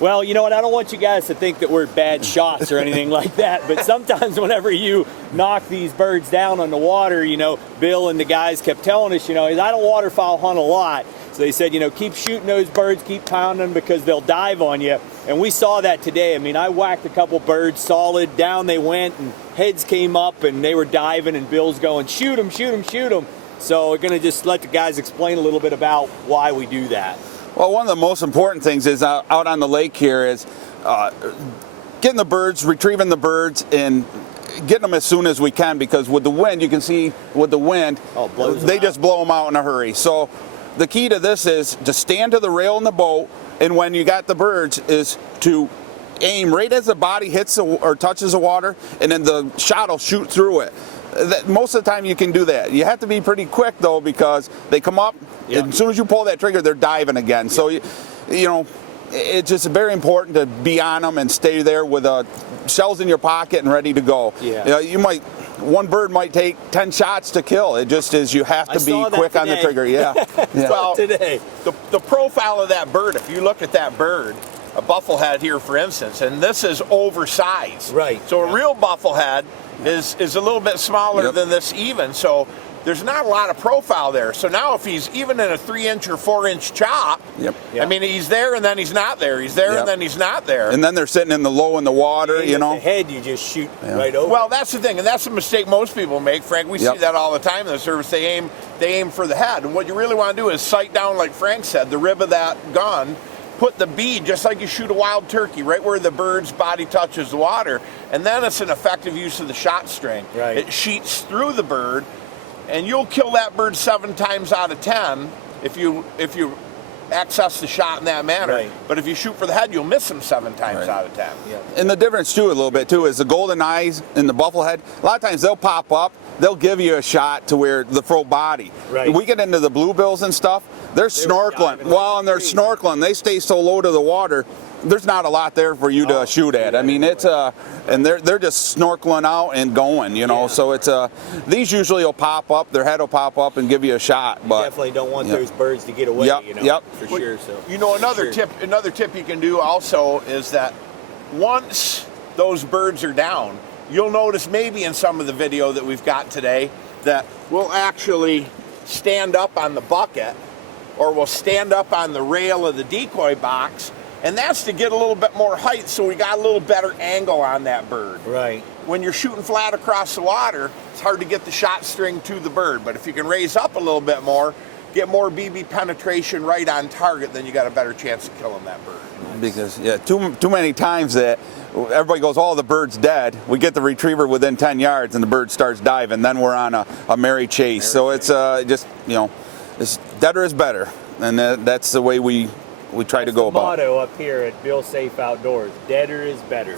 Well, you know what? I don't want you guys to think that we're bad shots or anything like that, but sometimes whenever you knock these birds down on the water, you know, Bill and the guys kept telling us, you know, I don't waterfowl hunt a lot. So they said, you know, keep shooting those birds, keep pounding them because they'll dive on you. And we saw that today. I mean, I whacked a couple birds solid, down they went, and heads came up and they were diving, and Bill's going, shoot them, shoot them, shoot them. So we're going to just let the guys explain a little bit about why we do that. Well, one of the most important things is out on the lake here is getting the birds, retrieving the birds, and getting them as soon as we can, because with the wind, you can see with the wind, they just blow them out in a hurry. So the key to this is to stand to the rail in the boat, and when you got the birds is to aim right as the body hits or touches the water, and then the shot will shoot through it. Most of the time you can do that. You have to be pretty quick though, because they come up, and as soon as you pull that trigger, they're diving again. So you know, it's just very important to be on them and stay there with shells in your pocket and ready to go. Yeah. You know, one bird might take 10 shots to kill. It just is, you have to be quick on the trigger. Yeah. Well, today. The profile of that bird, if you look at that bird, a bufflehead here, for instance, and this is oversized. Right. So a real bufflehead is a little bit smaller than this even. So there's not a lot of profile there. So now if he's even in a 3-inch or 4-inch chop, I mean, he's there and then he's not there. He's there and then he's not there. And then they're sitting in the low in the water, you know. The head, you just shoot right over. Well, that's the thing, and that's the mistake most people make, Frank. We see that all the time in the service. They aim for the head, and what you really want to do is sight down, like Frank said, the rib of that gun. Put the bead, just like you shoot a wild turkey, right where the bird's body touches the water, and then it's an effective use of the shot string. Right. It sheets through the bird, and you'll kill that bird 7 times out of 10 if you access the shot in that manner. Right. But if you shoot for the head, you'll miss them 7 times out of 10. Yeah. And the difference too, a little bit too, is the golden eyes and the bufflehead. A lot of times they'll pop up, they'll give you a shot to where the full body. Right. We get into the bluebills and stuff, they're snorkeling. Well, and they're snorkeling, they stay so low to the water, there's not a lot there for you to shoot at. I mean, it's and they're just snorkeling out and going, you know. So it's these usually will pop up, their head will pop up and give you a shot. But you definitely don't want those birds to get away, you know, for sure. So you know, another tip you can do also is that once those birds are down, you'll notice maybe in some of the video that we've got today that we'll actually stand up on the bucket, or we'll stand up on the rail of the decoy box, and that's to get a little bit more height, so we got a little better angle on that bird. Right. When you're shooting flat across the water, it's hard to get the shot string to the bird, but if you can raise up a little bit more, get more BB penetration right on target, then you got a better chance of killing that bird. Because too many times that everybody goes, oh, the bird's dead. We get the retriever within 10 yards and the bird starts diving. Then we're on a merry chase. So it's just, you know, it's deader is better, and that's the way we try to go about it. Motto up here at Bill Saiff Outdoors: deader is better.